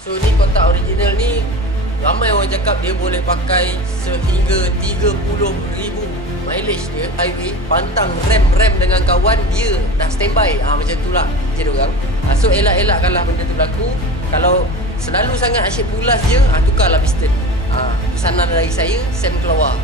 So ni kotak original ni ramai orang cakap dia boleh pakai sehingga 30,000 mileage dia highway. Pantang rem dengan kawan, dia dah standby. Macam tu lah je diorang. So elak-elakkanlah benda tu berlaku. Kalau selalu sangat asyik pulas je, tukarlah piston. Pesanan dari saya, Sam keluar.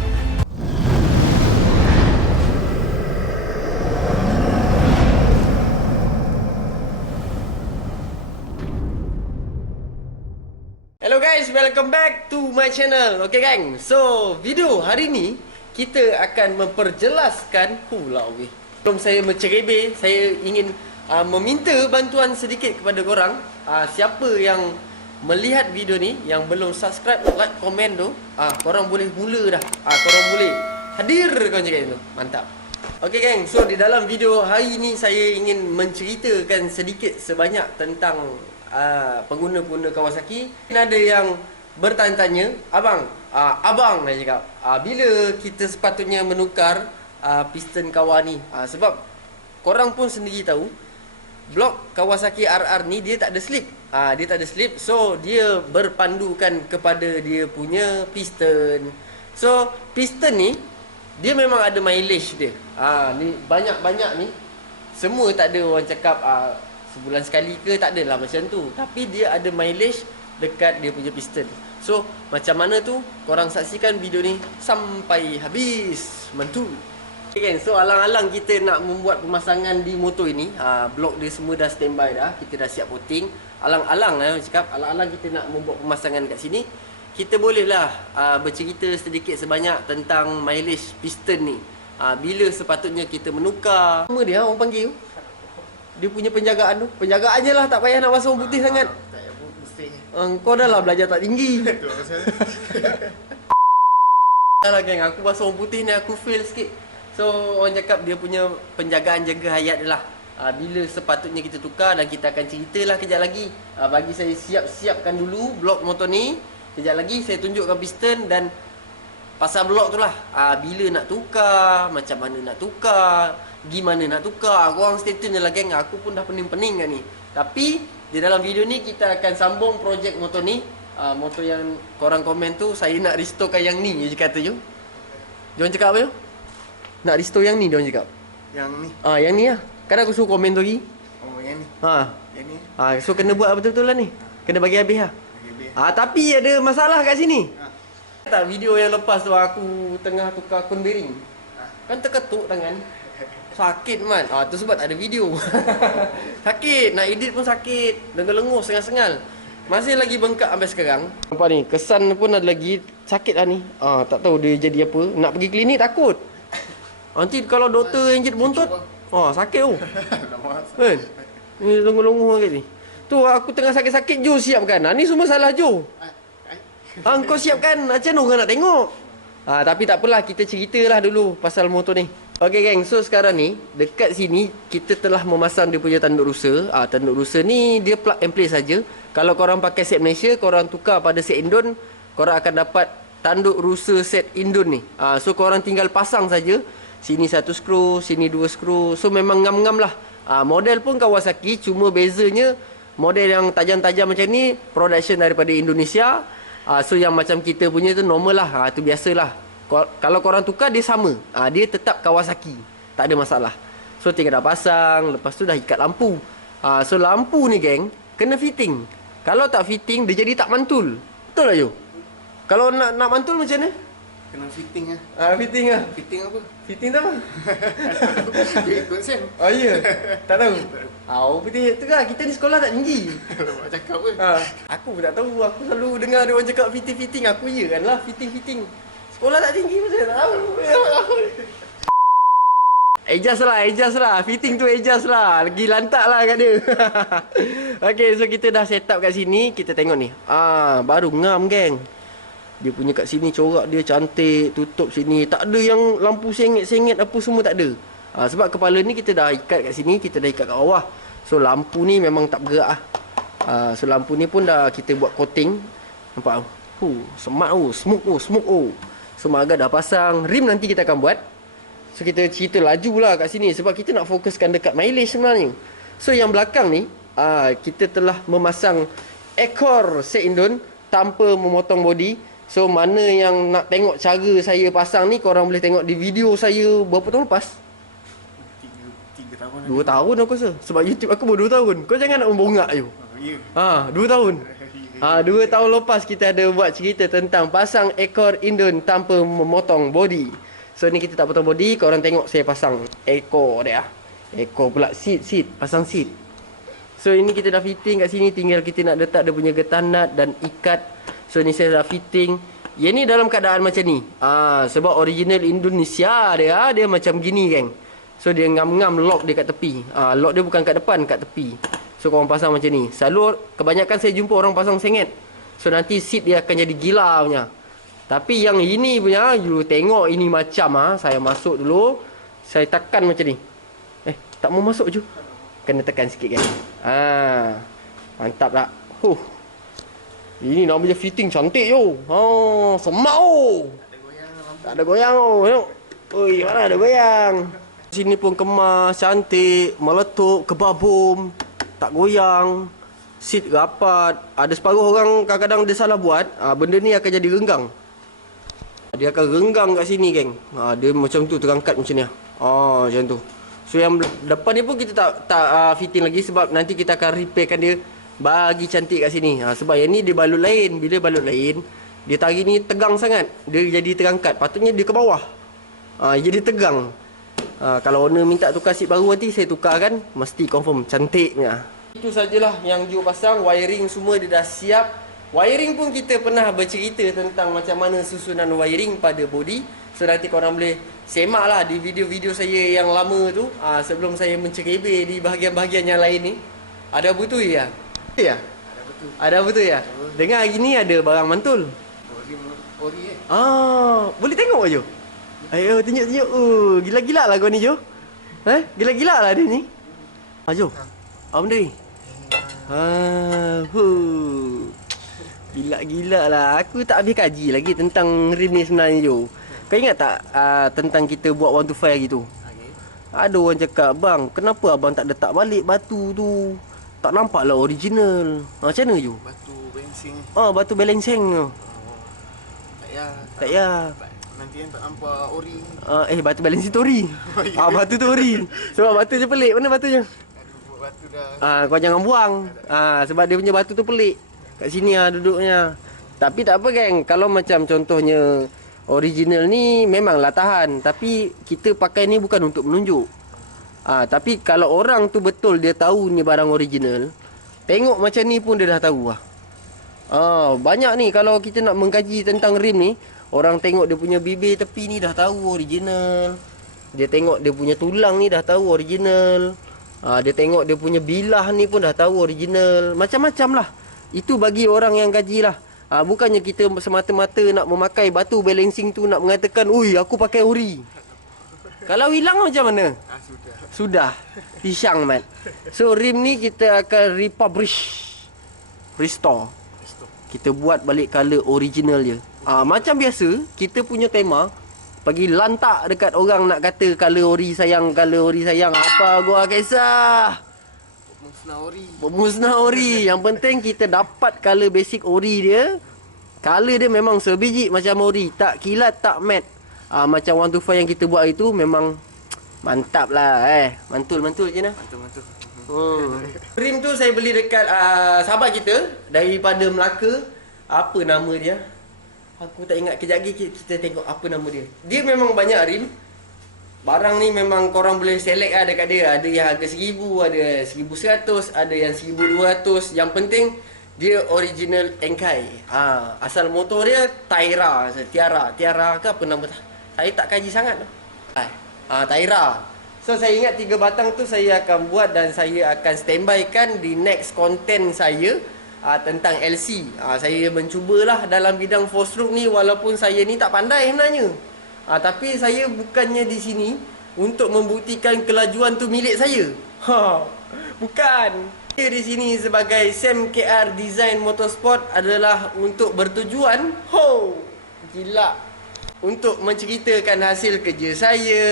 Hello guys, welcome back to my channel. Okay gang, so video hari ni kita akan memperjelaskan sebelum saya mencerebeh, saya ingin meminta bantuan sedikit kepada korang. Siapa yang melihat video ni yang belum subscribe, like, komen tu, korang boleh mula dah. Korang boleh hadir korang cakap tu. Mantap. Okay gang, so di dalam video hari ni saya ingin menceritakan sedikit sebanyak tentang pengguna-pengguna Kawasaki. Ada yang bertanya-tanya, abang nak cakap, bila kita sepatutnya menukar piston kawah ni? Sebab korang pun sendiri tahu, blok Kawasaki RR ni dia tak ada slip. Dia tak ada slip, so dia berpandukan kepada dia punya piston. So piston ni dia memang ada mileage dia. Ni banyak-banyak ni semua tak ada orang cakap sebulan sekali ke, tak adalah macam tu. Tapi dia ada mileage dekat dia punya piston. So macam mana tu, korang saksikan video ni sampai habis. Mantul. Okay kan, so alang-alang kita nak membuat pemasangan di motor ini, blok dia semua dah standby dah, kita dah siap coating. Alang-alang cakap, alang-alang kita nak membuat pemasangan kat sini, kita bolehlah bercerita sedikit sebanyak tentang mileage piston ni. Bila sepatutnya kita menukar. Apa dia orang panggil tu? Dia punya penjagaan tu. Penjagaan je lah, tak payah nak basuh orang putih sangat. Tak payah mestinya. Kau dah lah belajar tak tinggi. Itu pasal. Dah lah geng, aku basuh orang putih ni aku fail sikit. So orang cakap dia punya penjagaan jaga hayat dia lah. Bila sepatutnya kita tukar, dan kita akan ceritalah kejap lagi. Bagi saya siapkan dulu blok motor ni. Kejap lagi saya tunjukkan piston dan pasal blok tu lah. Bila nak tukar, macam mana nak tukar, gimana nak tukar. Korang stay tune je lah geng. Aku pun dah pening-pening kan ni. Tapi di dalam video ni kita akan sambung projek motor ni. Motor yang korang komen tu, saya nak restorekan yang ni, dia kata je. Diorang cakap apa je? Nak restore yang ni, diorang cakap. Yang ni. Yang ni lah. Kan aku suruh komen tu lagi. Oh, yang ni. Yang ni. So kena buat betul-betul lah ni. Kena bagi habis lah. Habis. Tapi ada masalah kat sini. Tak, video yang lepas tu aku tengah tukar cone bearing. Kan terketuk tangan. Sakit man. Tu sebab tak ada video. Sakit. Nak edit pun sakit. Lengur-lengur, sengal-sengal. Masih lagi bengkak sampai sekarang. Nampak ni, kesan pun ada lagi. Sakit lah ni. Tak tahu dia jadi apa. Nak pergi klinik takut. Nanti kalau doktor yang jadi bontot, sakit tu. Kan? Ni lengur-lengur lagi ni. Tu aku tengah sakit-sakit, Jo siapkan. Ni semua salah Jo. Kau siapkan, macam mana orang nak tengok? Tapi tak apalah, kita ceritalah dulu pasal motor ni. Okay geng, so sekarang ni dekat sini kita telah memasang dia punya tanduk rusa. Tanduk rusa ni dia plug and play saja. Kalau korang pakai set Malaysia, korang tukar pada set Indon, korang akan dapat tanduk rusa set Indon ni. So korang tinggal pasang saja. Sini satu skru, sini dua skru. So memang ngam-ngam lah. Model pun Kawasaki, cuma bezanya model yang tajam-tajam macam ni production daripada Indonesia. So yang macam kita punya tu normal lah. Tu biasalah. Kalau korang tukar dia sama. Dia tetap Kawasaki. Tak ada masalah. So tinggal dah pasang, lepas tu dah ikat lampu. So lampu ni geng kena fitting. Kalau tak fitting dia jadi tak mantul. Betul lah Yo? Kalau nak mantul macam mana? Kena fitting lah. Fitting lah. Fitting apa? Fitting tu apa? Dia ikut sen. Ya? Tak tahu? Fitting tu lah. Kita ni sekolah tak tinggi. Nak cakap apa? Aku pun tak tahu. Aku selalu dengar dia orang cakap fitting-fitting. Aku ya kan lah fitting-fitting. Sekolah tak tinggi pun saya tak tahu. Adjust lah. Fitting tu adjust lah. Lagi lantak lah kat dia. Okay, so kita dah set up kat sini. Kita tengok ni. Baru ngam geng. Dia punya kat sini corak dia cantik. Tutup sini. Tak ada yang lampu sengit-sengit apa semua tak ada. Sebab kepala ni kita dah ikat kat sini. Kita dah ikat kat bawah. So lampu ni memang tak bergerak lah. So lampu ni pun dah kita buat coating. Nampak? Smart smoke. So Marga dah pasang. Rim nanti kita akan buat. So kita cerita laju lah kat sini sebab kita nak fokuskan dekat mileage sebenarnya. So yang belakang ni kita telah memasang ekor set Indon tanpa memotong body. So mana yang nak tengok cara saya pasang ni, korang boleh tengok di video saya berapa tahun lepas? 3 tahun 2 tahun aku rasa. Sebab YouTube aku baru 2 tahun. Kau jangan nak membongak je. Ya. 2 tahun. 2 tahun lepas kita ada buat cerita tentang pasang ekor Indon tanpa memotong body. So ni kita tak potong body, korang tengok saya pasang ekor dia. Ekor pula seat, pasang seat. So ini kita dah fitting kat sini, tinggal kita nak letak dia punya getah nut dan ikat. So ni saya dah fitting. Yang ni dalam keadaan macam ni. Sebab original Indonesia dia macam gini geng. So dia ngam-ngam lock dia kat tepi. Lock dia bukan kat depan, kat tepi. So korang pasang macam ni. Selalu kebanyakan saya jumpa orang pasang sengit. So nanti seat dia akan jadi gila punya. Tapi yang ini punya, you tengok ini macam saya masuk dulu. Saya tekan macam ni. Tak mau masuk je. Kena tekan sikit kan. Mantap tak? Ini namanya fitting cantik yo. Semak oh. Tak ada goyang oh. Tengok. Oi, mana ada goyang. Sini pun kemas, cantik, meletup, kebabum, tak goyang. Seat rapat. Ada separuh orang kadang-kadang dia salah buat. Benda ni akan jadi renggang. Dia akan renggang kat sini geng. Dia macam tu terangkat macam ni. Macam tu. So yang depan ni pun kita tak fitting lagi sebab nanti kita akan repairkan dia bagi cantik kat sini. Sebab yang ni dia balut lain. Bila balut lain, dia tarik ni tegang sangat. Dia jadi terangkat. Patutnya dia ke bawah. Jadi tegang. Kalau owner minta tukar seat baru nanti saya tukarkan. Mesti confirm cantiknya. Itu sajalah yang Joe pasang. Wiring semua dia dah siap. Wiring pun kita pernah bercerita tentang macam mana susunan wiring pada body. So nanti korang boleh semak lah di video-video saya yang lama tu. Sebelum saya mencerebe di bahagian-bahagian yang lain ni. Ada betul ya? Ya? Ada betul ya? Dengar hari ni ada barang mantul. Ori boleh tengok je. Ayo tunjuk-tunjuk. Gila-gila lah kau ni Jo. Gila-gila lah dia ni. Jo. Apa benda ni? Gila-gila lah. Aku tak habis kaji lagi tentang rim ni sebenarnya Jo. Kau ingat tak tentang kita buat 125 hari tu? Ada orang cakap, bang, kenapa abang tak letak balik batu tu? Tak nampak lah original. Macam mana Jo? Batu balancing. Batu balancing tu. Tak payah. Nanti yang tak nampak ori. Batu balancing tu ori. Batu tu ori. Sebab batu je pelik. Mana batunya? Aduh, batu dah. Kau jangan buang. Sebab dia punya batu tu pelik. Kat sini duduknya. Tapi tak apa geng. Kalau macam contohnya original ni memanglah tahan. Tapi kita pakai ni bukan untuk menunjuk. Tapi kalau orang tu betul dia tahu ni barang original, tengok macam ni pun dia dah tahu lah. Banyak ni kalau kita nak mengkaji tentang rim ni, orang tengok dia punya bibir tepi ni dah tahu original. Dia tengok dia punya tulang ni dah tahu original. Dia tengok dia punya bilah ni pun dah tahu original. Macam-macam lah. Itu bagi orang yang kaji lah. Bukannya kita semata-mata nak memakai batu balancing tu nak mengatakan, ui aku pakai ori. Kalau hilang macam mana? Sudah. Pisang mat. So rim ni kita akan restore. Kita buat balik color original je. Macam biasa kita punya tema bagi lantak dekat orang nak kata color ori sayang, apa gua kisah. Musnah ori. Yang penting kita dapat color basic ori dia. Color dia memang sebiji macam ori, tak kilat, tak matte. Macam 125 yang kita buat itu memang mantap lah. Mantul je nah. Mantul. Rim tu saya beli dekat sahabat kita daripada Melaka. Apa nama dia? Aku tak ingat. Kejap lagi kita tengok apa nama dia. Dia memang banyak rim. Barang ni memang korang boleh select lah dekat dia. Ada yang harga 1000, ada 1100, ada yang 1200. Yang penting dia original Enkai. Asal motor dia Taira, Tiara ke apa nama tu? Saya tak kaji sangat tu. Taira. So saya ingat 3 batang tu saya akan buat dan saya akan standby kan di next content saya tentang LC. Saya mencubalah dalam bidang 4-stroke ni walaupun saya ni tak pandai sebenarnya. Tapi saya bukannya di sini untuk membuktikan kelajuan tu milik saya. Bukan. Saya di sini sebagai Sam KR Design Motorsport adalah untuk bertujuan gila untuk menceritakan hasil kerja saya,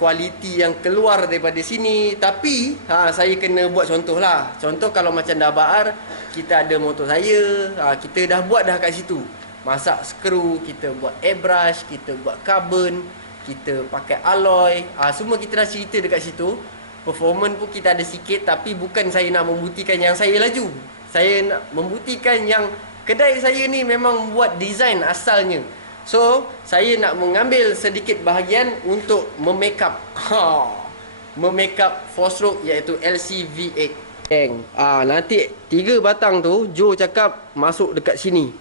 kualiti yang keluar daripada sini. Tapi saya kena buat contoh lah. Contoh kalau macam dah baar, kita ada motor saya, kita dah buat dah kat situ. Masak skru, kita buat airbrush, kita buat carbon, kita pakai alloy, semua kita dah cerita dekat situ. Performance pun kita ada sikit. Tapi bukan saya nak membuktikan yang saya laju. Saya nak membuktikan yang kedai saya ni memang buat design asalnya. So, saya nak mengambil sedikit bahagian untuk memake-up four stroke iaitu LC V8. Nanti 3 batang tu Joe cakap masuk dekat sini.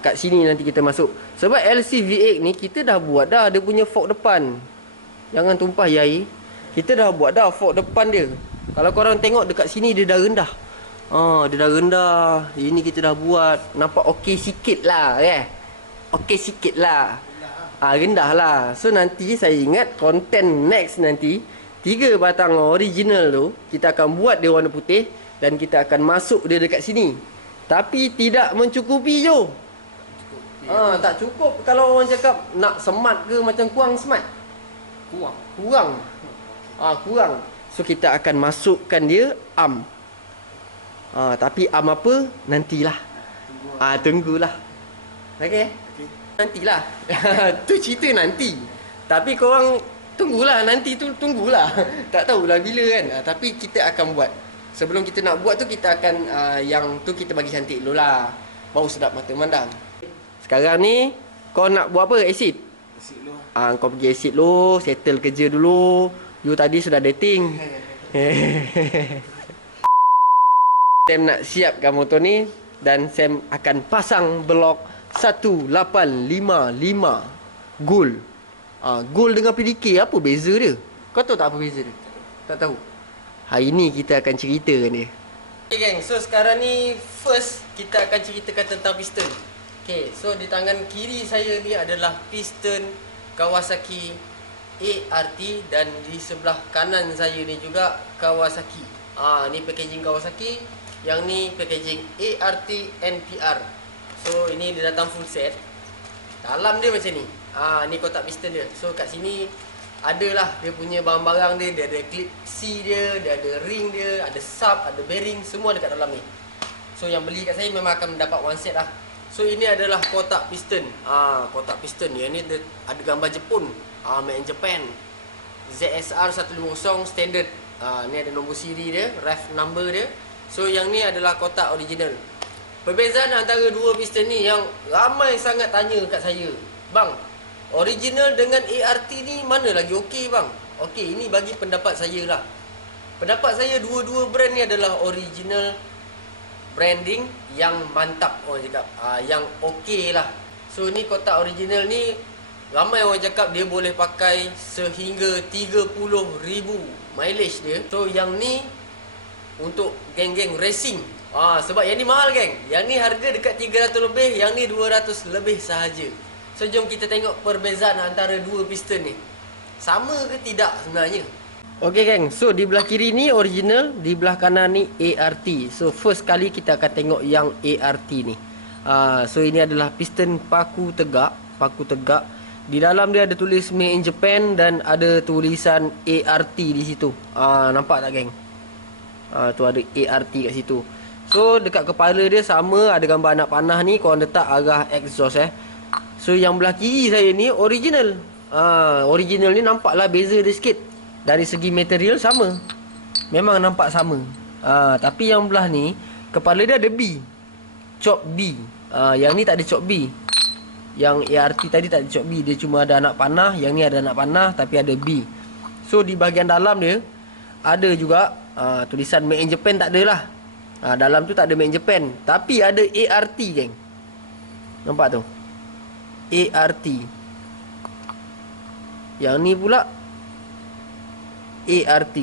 Kat sini nanti kita masuk. Sebab LC V8 ni kita dah buat dah dia punya fork depan. Jangan tumpah air. Kita dah buat dah fork depan dia. Kalau korang tengok dekat sini dia dah rendah. Dia dah rendah. Ini kita dah buat. Nampak okey sikit lah okey sikit lah. Rendah lah. So nanti saya ingat konten next nanti 3 batang original tu kita akan buat dia warna putih. Dan kita akan masuk dia dekat sini. Tapi tidak mencukupi Jo. Tak cukup. Kalau orang cakap nak smart ke macam kurang smart? Kurang. So kita akan masukkan dia arm. Tapi arm apa? Nantilah. Tunggulah. Okey. Nantilah. Tu cerita nanti. Tapi korang tunggulah. Nanti tu tunggulah. Tak tahulah bila kan. Tapi kita akan buat. Sebelum kita nak buat tu kita akan yang tu kita bagi cantik dulu lah. Baru sedap mata memandang. Sekarang ni kau nak buat apa? Acid? Asyik lu. Kau pergi acid dulu. Settle kerja dulu. You tadi sudah dating. Sam nak siapkan motor ni. Dan Sam akan pasang blok 1855 Gold. Gold dengan PDK apa beza dia? Kau tahu tak apa beza dia? Tak tahu. Hari ni kita akan ceritakan dia. Okay gang, so sekarang ni first kita akan ceritakan tentang piston. Okay, so di tangan kiri saya ni adalah piston Kawasaki ART. Dan di sebelah kanan saya ni juga Kawasaki. Ni packaging Kawasaki. Yang ni packaging ART NPR. So ini dia datang full set. Dalam dia macam ni. Ni kotak piston dia. So kat sini adalah dia punya barang-barang dia. Dia ada clip C dia, dia ada ring dia, ada sub, ada bearing, semua dekat dalam ni. So yang beli kat saya memang akan mendapat one set lah. So ini adalah kotak piston. Kotak piston dia ni ada gambar Jepun. Made in Japan. ZSR 150 standard. Ni ada nombor siri dia, ref number dia. So yang ni adalah kotak original. Perbezaan antara dua piston ni yang ramai sangat tanya kat saya. Bang, original dengan ART ni mana lagi okey bang? Okey, ini bagi pendapat saya lah. Pendapat saya dua-dua brand ni adalah original branding yang mantap orang cakap. Yang okey lah. So ni kotak original ni ramai orang cakap dia boleh pakai sehingga 30,000 mileage dia. So yang ni untuk geng-geng racing. Sebab yang ni mahal geng. Yang ni harga dekat 300 lebih, yang ni 200 lebih sahaja. So jom kita tengok perbezaan antara dua piston ni. Sama ke tidak sebenarnya? Okey geng, so di belah kiri ni original, di belah kanan ni ART. So first kali kita akan tengok yang ART ni. So ini adalah piston paku tegak. Di dalam dia ada tulis Made in Japan dan ada tulisan ART di situ. Nampak tak geng? Tu ada ART kat situ. So dekat kepala dia sama ada gambar anak panah ni, korang letak arah exhaust So yang belah kiri saya ni original. Original ni nampaklah beza dia sikit. Dari segi material sama. Memang nampak sama. Tapi yang belah ni kepala dia ada B. Chop B. Yang ni tak ada chop B. Yang ART tadi tak ada chop B. Dia cuma ada anak panah. Yang ni ada anak panah tapi ada B. So di bahagian dalam dia ada juga tulisan Made in Japan tak ada lah. Dalam tu tak ada Made in Japan. Tapi ada ART geng. Nampak tu? ART. Yang ni pula ART.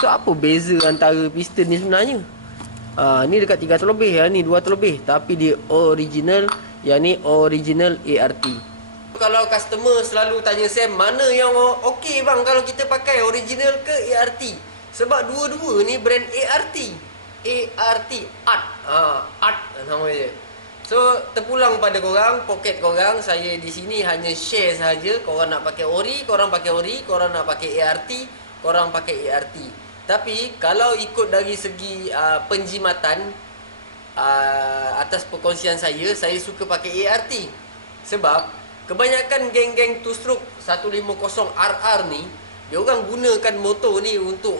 So apa beza antara piston ni sebenarnya? Ni dekat 300 lebih, yang ni 200 lebih. Tapi dia original. Yang ni original ART. Kalau customer selalu tanya Sam, mana yang okey bang kalau kita pakai original ke ART? Sebab dua-dua ni brand ART. ART Art. Art nama dia. So terpulang pada korang, poket korang. Saya di sini hanya share sahaja. Korang nak pakai ori, korang pakai ori. Korang nak pakai ART, korang pakai ART. Tapi kalau ikut dari segi penjimatan, atas perkongsian saya suka pakai ART. Sebab kebanyakan geng-geng two stroke 150RR ni, dia orang gunakan motor ni untuk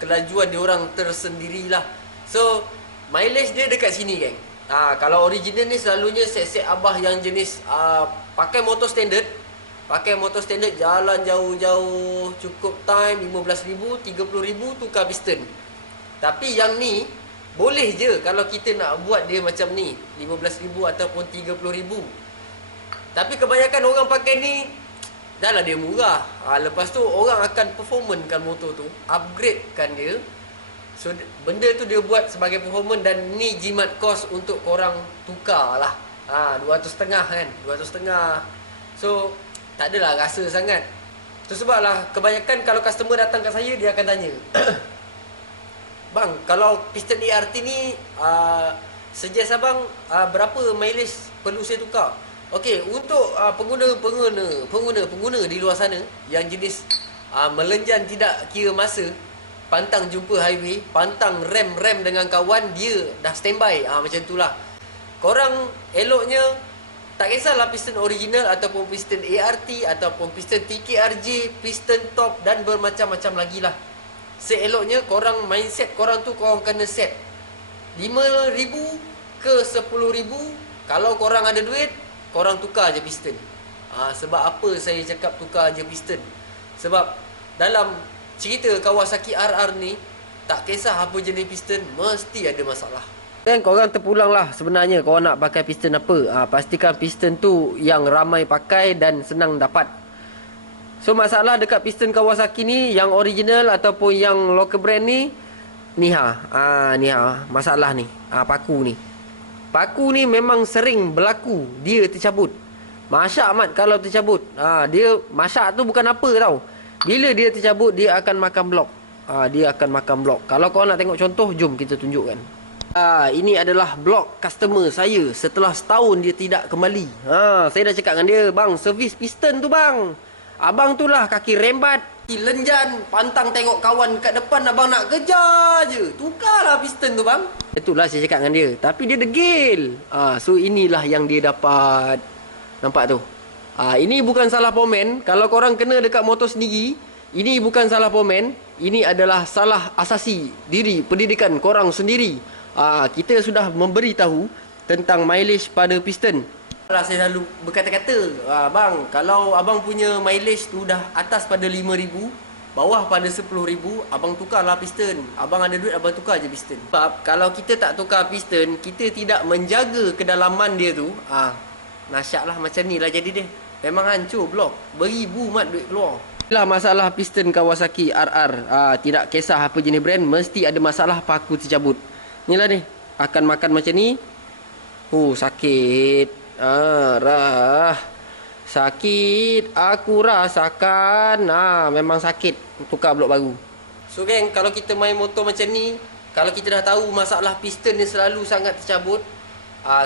kelajuan dia orang tersendirilah. So mileage dia dekat sini, geng. Kalau original ni selalunya set-set abah yang jenis pakai motor standard. Pakai motor standard jalan jauh-jauh, cukup time 15,000, 30,000 tukar piston. Tapi yang ni boleh je kalau kita nak buat dia macam ni, 15,000 ataupun 30,000. Tapi kebanyakan orang pakai ni, dah lah dia murah. Lepas tu orang akan performankan motor tu, upgradekan dia. So benda tu dia buat sebagai performance, dan ni jimat kos untuk korang tukar lah. 200.5 kan, 200.5. So tak adalah rasa sangat. Tu sebab lah kebanyakan kalau customer datang kat saya, dia akan tanya, bang, kalau piston ART ni suggest abang berapa mileage perlu saya tukar? Okey, untuk pengguna di luar sana yang jenis melenjan tidak kira masa, pantang jumpa highway, pantang rem dengan kawan, dia dah standby. Macam itulah. Korang eloknya tak kisahlah piston original ataupun piston ART ataupun piston TKRJ, piston top dan bermacam-macam lagi lah. Seeloknya korang mindset korang tu, korang kena set 5,000 ke 10,000. Kalau korang ada duit, korang tukar je piston. Sebab apa saya cakap tukar je piston? Sebab dalam cerita Kawasaki RR ni, tak kisah apa jenis piston, mesti ada masalah. Dan korang terpulang lah sebenarnya korang nak pakai piston apa. Pastikan piston tu yang ramai pakai dan senang dapat. So masalah dekat piston Kawasaki ni, yang original ataupun yang local brand ni, ni masalah ni. Paku ni. Paku ni memang sering berlaku dia tercabut. Masyak amat kalau tercabut. Dia masyak tu bukan apa tau. Bila dia tercabut, dia akan makan blok. Dia akan makan blok. Kalau korang nak tengok contoh, jom kita tunjukkan. Ini adalah blok customer saya setelah setahun dia tidak kembali. Saya dah cakap dengan dia, bang, servis piston tu bang. Abang tu lah kaki rembat, kaki lenjan, pantang tengok kawan kat depan, abang nak kejar je. Tukarlah piston tu bang. Itulah saya cakap dengan dia. Tapi dia degil. So inilah yang dia dapat. Nampak tu? Ini bukan salah pomen. Kalau korang kena dekat motor sendiri, ini bukan salah pomen. Ini adalah salah asasi diri pendidikan korang sendiri. Kita sudah memberitahu tentang mileage pada piston. Saya selalu berkata-kata, bang, kalau abang punya mileage tu dah atas pada 5,000, bawah pada 10,000, abang tukarlah piston. Abang ada duit, abang tukar je piston. Sebab kalau kita tak tukar piston, kita tidak menjaga kedalaman dia tu, nasyaklah macam ni lah jadi dia. Memang hancur blok, beribu mat duit keluar. Inilah masalah piston Kawasaki RR. Tidak kisah apa jenis brand, mesti ada masalah paku tercabut. Inilah ni, akan makan macam ni. Sakit. Sakit. Aku rasakan. Memang sakit. Tukar blok baru. So geng, kalau kita main motor macam ni, kalau kita dah tahu masalah piston ni selalu sangat tercabut,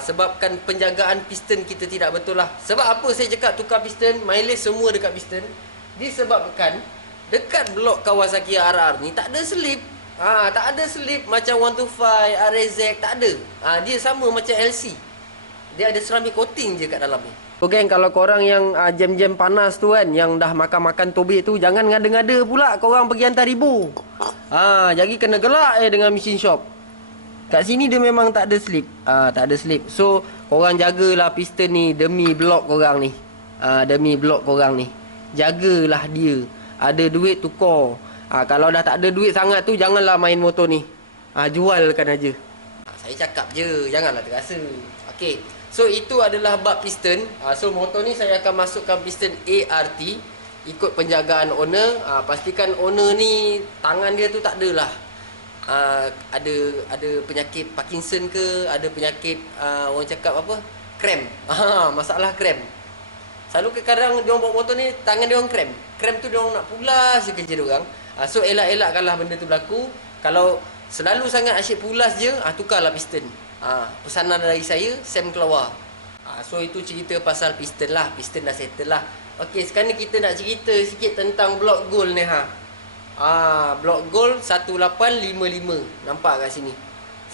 sebabkan penjagaan piston kita tidak betul lah. Sebab apa saya cakap tukar piston, mileage semua dekat piston? Disebabkan dekat blok Kawasaki RR ni tak ada slip. Tak ada slip macam 125, RZ, tak ada. Dia sama macam LC. Dia ada ceramic coating je kat dalam ni. So geng, kalau korang yang jam-jam panas tu kan, yang dah makan-makan tobek tu, jangan ngada-ngada pula korang pergi hantar ribu. Jadi kena gelak dengan mesin shop. Kat sini dia memang tak ada slip. Tak ada slip. So korang jagalah piston ni demi blok korang ni. Demi blok korang ni. Jagalah dia. Ada duit tukar. Kalau dah tak ada duit sangat tu, janganlah main motor ni. Jualkan aja. Saya cakap je, janganlah terasa. Okey. So itu adalah bab piston. So motor ni saya akan masukkan piston ART ikut penjagaan owner. Pastikan owner ni tangan dia tu tak adalah ada penyakit Parkinson ke, ada penyakit orang cakap apa? Cramp. Masalah cramp. Selalu kadang dia orang bawa motor ni tangan dia orang cramp. Cramp tu dia orang nak pulas je kerja dia orang. So elak-elakkanlah benda tu berlaku. Kalau selalu sangat asyik pulas je, tukarlah piston. Pesanan dari saya, Sam keluar. So itu cerita pasal piston lah. Piston dah settle lah. Okey, sekarang ni kita nak cerita sikit tentang block gold ni block gold 1855. Nampak kat sini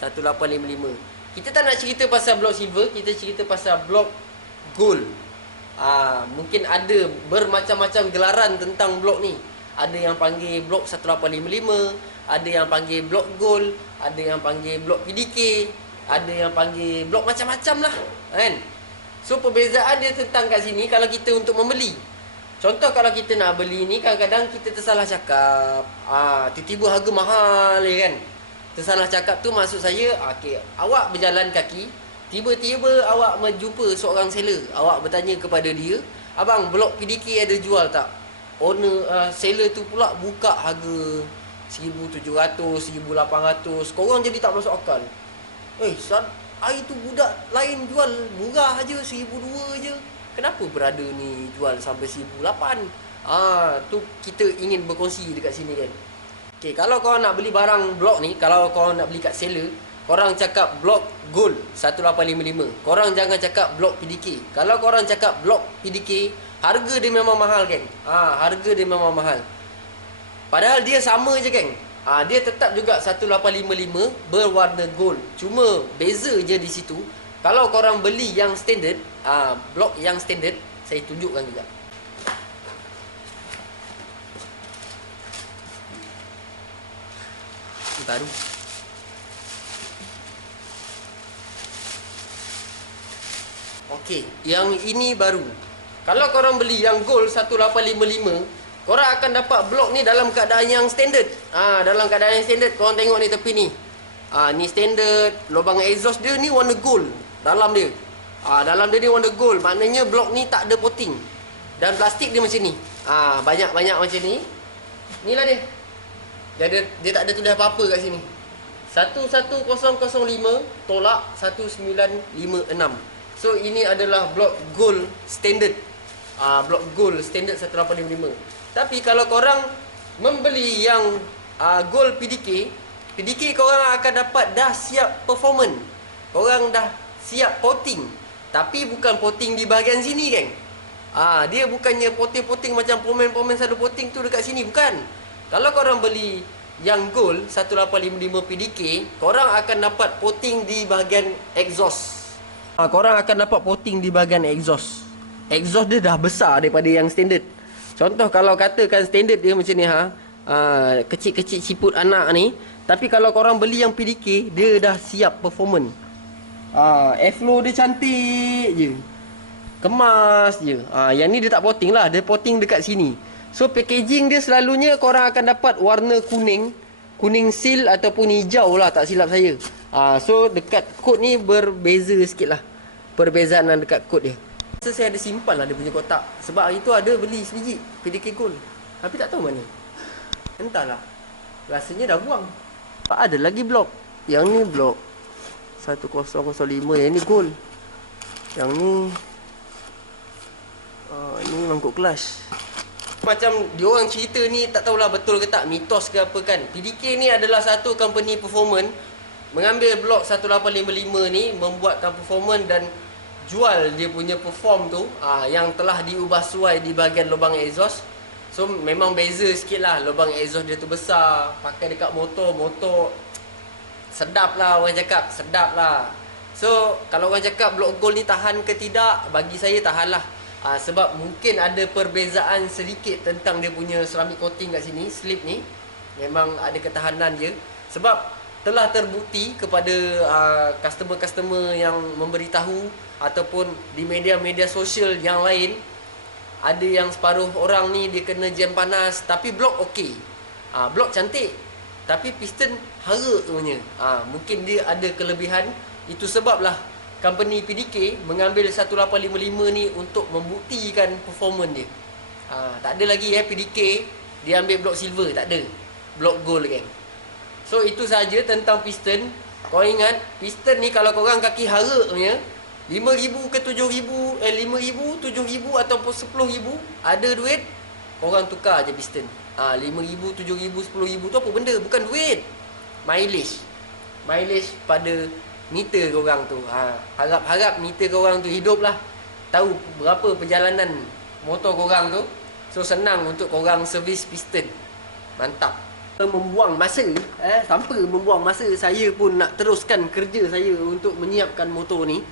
1855. Kita tak nak cerita pasal block silver, kita cerita pasal block gold. Mungkin ada bermacam-macam gelaran tentang blok ni. Ada yang panggil blok 1855, ada yang panggil blok gold, ada yang panggil blok PDK, ada yang panggil blok macam-macam lah kan. So perbezaan dia tentang kat sini kalau kita untuk membeli. Contoh kalau kita nak beli ni, kadang-kadang kita tersalah cakap, tiba-tiba harga mahal kan. Tersalah cakap tu maksud saya, okay, awak berjalan kaki, tiba-tiba awak menjumpa seorang seller. Awak bertanya kepada dia, abang, blok PDK ada jual tak? Owner, seller tu pula buka harga 1,700, 1,800. Korang jadi tak masuk akal. Hari tu budak lain jual murah aja, 1,200 je. Kenapa berada ni jual sampai 1,800? Tu kita ingin berkongsi dekat sini kan. Okay, kalau korang nak beli barang blok ni, kalau korang nak beli kat seller, korang cakap blok gold 1855. Korang jangan cakap blok PDK. Kalau korang cakap blok PDK, harga dia memang mahal kan. Harga dia memang mahal. Padahal dia sama je kan. Dia tetap juga 1855 berwarna gold. Cuma beza je di situ. Kalau korang beli yang standard, blok yang standard, saya tunjukkan juga. Baru. Okey, yang ini baru. Kalau korang beli yang gold 1855, korang akan dapat blok ni dalam keadaan yang standard. Dalam keadaan yang standard, korang tengok ni tepi ni. Ni standard, lubang exhaust dia ni warna gold dalam dia. Dalam dia ni warna gold, maknanya blok ni tak ada coating. Dan plastik dia macam ni. Banyak-banyak macam ni. Inilah dia. Dia tak ada tulis apa-apa kat sini. 11005 tolak 1956. So ini adalah blok gold standard. Blok gold standard 1855. Tapi kalau korang membeli yang gold PDK, korang akan dapat dah siap performance. Korang dah siap potting. Tapi bukan potting di bahagian sini kan. Dia bukannya potting-potting macam pomen-pomen satu potting tu dekat sini, bukan. Kalau korang beli yang gold 1855 PDK, korang akan dapat potting di bahagian exhaust. Korang akan dapat potting di bahagian exhaust. Exhaust dia dah besar daripada yang standard. Contoh kalau katakan standard dia macam ni kecil-kecil siput anak ni. Tapi kalau korang beli yang PDK, dia dah siap performance. Airflow dia cantik je, kemas je. Yang ni dia tak potting lah, dia potting dekat sini. So packaging dia selalunya korang akan dapat warna kuning, kuning seal ataupun hijau lah, tak silap saya. So dekat kod ni berbeza sikit lah, perbezaan dekat kod dia. Saya ada simpan lah dia punya kotak. Sebab hari tu ada beli sebiji PDK gold, tapi tak tahu mana. Entahlah, rasanya dah buang. Ada lagi blok. Yang ni blok 1005. Yang ni gold. Yang ni ini mangkuk kelas. Macam diorang cerita ni, tak tahulah betul ke tak, mitos ke apa kan. PDK ni adalah satu company performance, mengambil blok 1855 ni, membuatkan performance dan jual dia punya perform tu, yang telah diubah suai di bahagian lubang exhaust. So memang beza sikit lah, lubang exhaust dia tu besar. Pakai dekat motor sedap lah, orang cakap sedap lah. So kalau orang cakap blok gold ni tahan ke tidak, bagi saya tahan lah. Sebab mungkin ada perbezaan sedikit tentang dia punya ceramic coating kat sini, slip ni. Memang ada ketahanan je. Sebab telah terbukti kepada customer-customer yang memberitahu ataupun di media-media sosial yang lain, ada yang separuh orang ni dia kena jam panas, tapi blok okey. Blok cantik, tapi piston hara punya. Mungkin dia ada kelebihan. Itu sebablah company PDK mengambil 1855 ni untuk membuktikan performance dia. Tak ada lagi PDK dia ambil blok silver, tak ada. Blok gold kan. So itu saja tentang piston. Kau ingat piston ni kalau korang kaki hara punya 5,000 ke 7,000, 5,000, 7,000 ataupun 10,000, ada duit, korang tukar je piston. 5,000, 7,000, 10,000 tu apa benda? Bukan duit. Mileage pada meter korang tu. Harap-harap meter korang tu hidup lah. Tahu berapa perjalanan motor korang tu. So senang untuk korang servis piston. Mantap. Membuang masa, tanpa membuang masa, saya pun nak teruskan kerja saya untuk menyiapkan motor ni.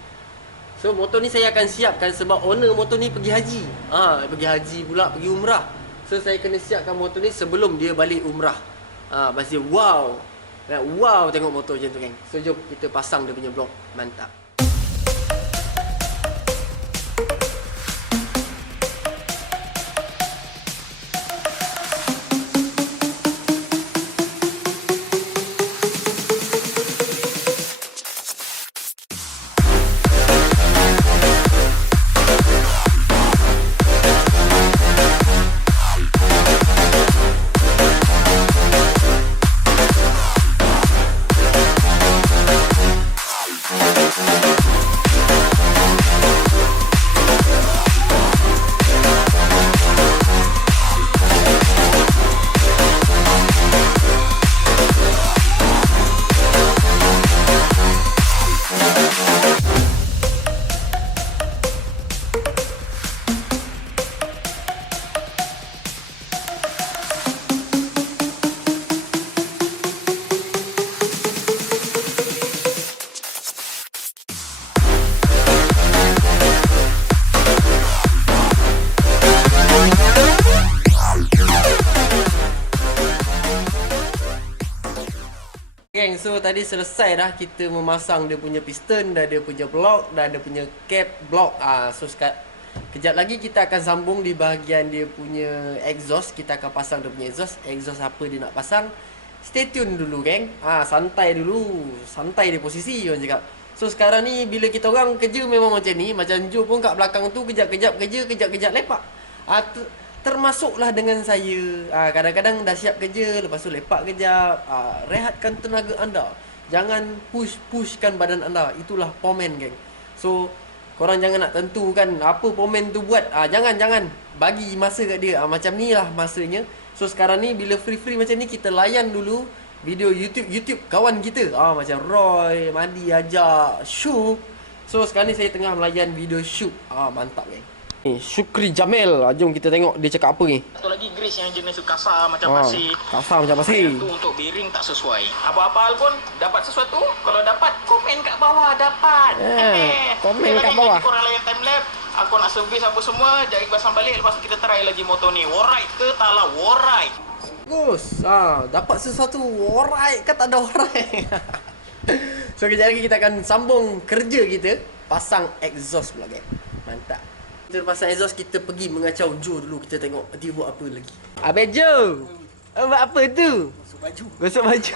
So motor ni saya akan siapkan sebab owner motor ni pergi haji. Pergi haji pula, pergi umrah. So saya kena siapkan motor ni sebelum dia balik umrah. Masih wow. Wow tengok motor macam tu, geng. So jom kita pasang dia punya blok. Mantap. Geng, so tadi selesai dah kita memasang dia punya piston, dah dia punya blok, dah dia punya cap blok. So kejap lagi kita akan sambung di bahagian dia punya exhaust. Kita akan pasang dia punya exhaust apa dia nak pasang. Stay tune dulu, geng. Santai dulu. Santai di posisi orang cakap. So sekarang ni bila kita orang kerja memang macam ni. Macam Joe pun kat belakang tu kejap-kejap kerja, kejap-kejap lepak. Termasuklah dengan saya. Kadang-kadang dah siap kerja, lepas tu lepak kejap. Rehatkan tenaga anda. Jangan pushkan badan anda. Itulah pomen, geng. So korang jangan nak tentukan apa pomen tu buat. Jangan bagi masa kat dia. Macam ni lah masanya. So sekarang ni bila free macam ni, kita layan dulu video YouTube kawan kita. Macam Roy, Madi ajak, Syuk. So sekarang ni saya tengah melayan video Syuk. Mantap, geng. Syukri Jamil. Jom kita tengok dia cakap apa ni. Satu lagi grease yang jenis kasar macam pasir. Kasar macam pasir. Itu untuk bearing tak sesuai. Apa-apa hal pun dapat sesuatu, kalau dapat komen kat bawah dapat. Komen kat bawah. Korang layan time lapse. Aku nak servis apa semua, jadi pasang balik, lepas tu kita try lagi motor ni. Alright ke tak lah? Alright. Bagus. Dapat sesuatu. Alright ke tak ada alright. So kejap lagi kita akan sambung kerja kita. Pasang exhaust pula, geng. Mantap. Kita pasang exhaust, kita pergi mengacau Joe dulu. Kita tengok dia buat apa lagi. Abang Joe, buat apa tu? Masuk baju. Gosok baju.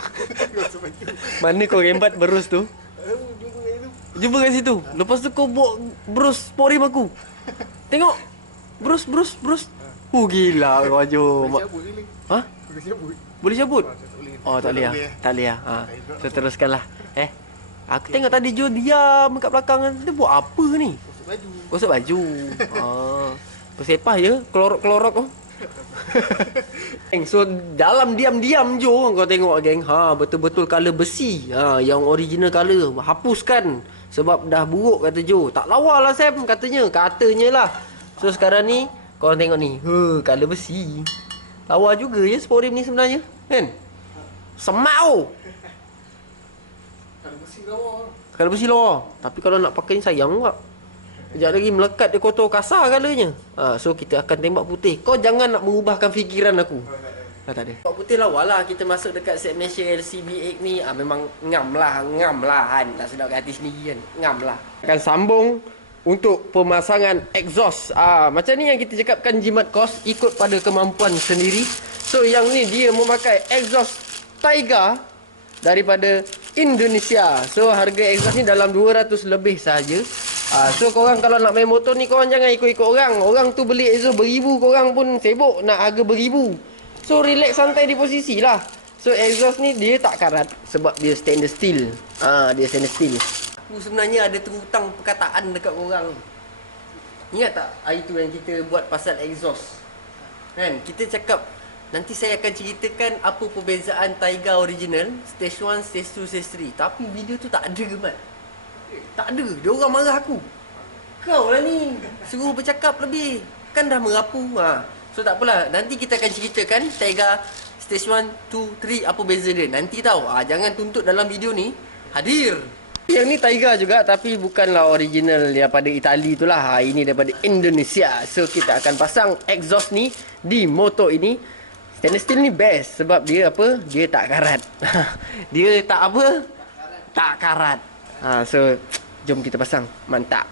Masuk baju. Mana kau rembat berus tu? Jumpa kat situ. Jumpa kat situ. Lepas tu kau bawa berus porim aku. Tengok. Berus. Gila kau Joe. Boleh cabut ni. Boleh cabut. Boleh cabut? Tak boleh. Tak boleh. So teruskanlah. Aku tengok tadi Joe diam kat belakang. Dia buat apa ni? Masuk baju. Gosok baju. Bersepah je. Kelorok tu. So dalam diam-diam Joe, kau tengok, geng. Betul-betul color besi. Yang original color. Hapuskan. Sebab dah buruk, kata Joe. Tak lawa lah Sam, katanya lah. So sekarang ni kau tengok ni. Color besi. Lawa juga je Sporim ni sebenarnya, kan? Semau. Kalau besi lawa. Tapi kalau nak pakai ni sayang juga. Sekejap lagi melekat dia kotor, kasar kalanya. So kita akan tembak putih. Kau jangan nak mengubahkan fikiran aku. Tak ada. Tembak putih lawa lah. Kita masuk dekat set Malaysia LCB8 ni. Memang ngam lah kan. Tak sedap kat hati sendiri kan. Ngam lah. Akan sambung untuk pemasangan exhaust. Macam ni yang kita cakapkan jimat kos. Ikut pada kemampuan sendiri. So yang ni dia memakai exhaust Taiga daripada Indonesia. So harga exhaust ni dalam 200 lebih saja. So korang kalau nak main motor ni, korang jangan ikut-ikut orang. Orang tu beli exhaust beribu, korang pun sibuk nak harga beribu. So relax, santai di posisi lah. So exhaust ni dia tak karat sebab dia stainless steel. Dia stainless steel. Aku sebenarnya ada terhutang perkataan dekat korang. Ingat tak hari tu yang kita buat pasal exhaust? Kan kita cakap nanti saya akan ceritakan apa perbezaan Taiga original stage 1, stage 2, stage 3. Tapi video tu tak ada Mat. Tak ada. Dia orang marah aku. Kau lah ni suruh bercakap lebih. Kan dah merapu. So tak apalah. Nanti kita akan ceritakan Taiga stage 1, 2, 3 apa beza dia. Nanti tahu. Jangan tuntut dalam video ni. Hadir. Yang ni Taiga juga tapi bukanlah original daripada Itali tu lah. Ini daripada Indonesia. So kita akan pasang exhaust ni di motor ini. Stainless steel ni best sebab dia apa? Dia tak karat. Dia tak apa? Tak karat. So jom kita pasang. Mantap.